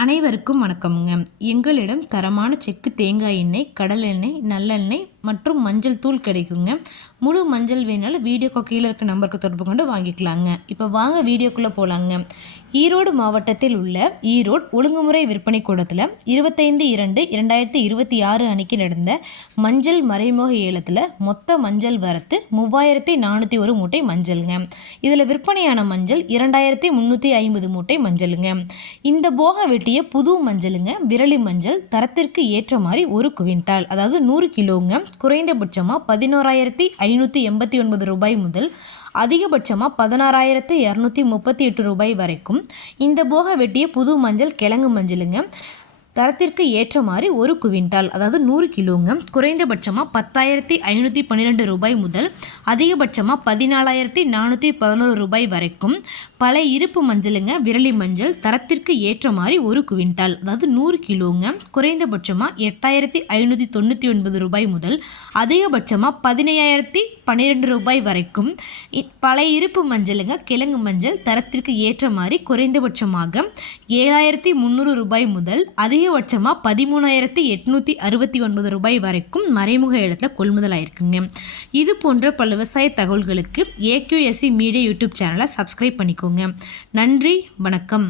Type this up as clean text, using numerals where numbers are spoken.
அனைவருக்கும் வணக்கம்ங்க. எங்களிடம் தரமான செக்கு தேங்காய் எண்ணெய், கடல் எண்ணெய், நல்லெண்ணெய் மற்றும் மஞ்சள் தூள் கிடைக்குங்க. முழு மஞ்சள் வேணாலும் வீடியோக்கு கீழே இருக்க நம்பருக்கு தொடர்பு கொண்டு வாங்கிக்கலாங்க. இப்போ வாங்க வீடியோக்குள்ளே போகலாங்க. ஈரோடு மாவட்டத்தில் உள்ள ஈரோடு ஒழுங்குமுறை விற்பனை கூடத்தில் 25/2/2026 அன்னைக்கு நடந்த மஞ்சள் மறைமுக ஏலத்தில் மொத்த மஞ்சள் வரத்து 3401 மூட்டை மஞ்சளுங்க. இதில் விற்பனையான மஞ்சள் 2350 மூட்டை மஞ்சளுங்க. இந்த போக வெட்டிய புது மஞ்சளுங்க விரலி மஞ்சள் தரத்திற்கு ஏற்ற மாதிரி 1 குவிண்டால், அதாவது 100 கிலோங்க. குறைந்தபட்சமாக 11,589 ரூபாய் முதல் அதிகபட்சமாக 16,238 ரூபாய் வரைக்கும் இந்த போக வெட்டிய புது மஞ்சள் கிழங்கு மஞ்சளுங்க தரத்திற்கு ஏற்ற மாதிரி 1 குவிண்டால், அதாவது 100 கிலோங்க. குறைந்தபட்சமாக 10,512 ரூபாய் முதல் அதிகபட்சமாக 14,411 ரூபாய் வரைக்கும் பல இருப்பு மஞ்சளுங்க விரலி மஞ்சள் தரத்திற்கு ஏற்ற மாதிரி 1 குவிண்டால், அதாவது 100 கிலோங்க. குறைந்தபட்சமாக 8,599 ரூபாய் முதல் அதிகபட்சமாக 15,012 ரூபாய் வரைக்கும் பல இருப்பு மஞ்சளுங்க கிழங்கு மஞ்சள் தரத்திற்கு ஏற்ற மாதிரி குறைந்தபட்சமாக 7,300 ரூபாய் முதல் அதிகபட்சமாக 13,869 ரூபாய் வரைக்கும் மறைமுக இடத்துல கொள்முதல் ஆயிருக்குங்க. இது போன்ற பல விவசாய தகவல்களுக்கு AQSC மீடியா யூடியூப் சேனலை சப்ஸ்கிரைப் பண்ணிக்கோங்க. நன்றி, வணக்கம்.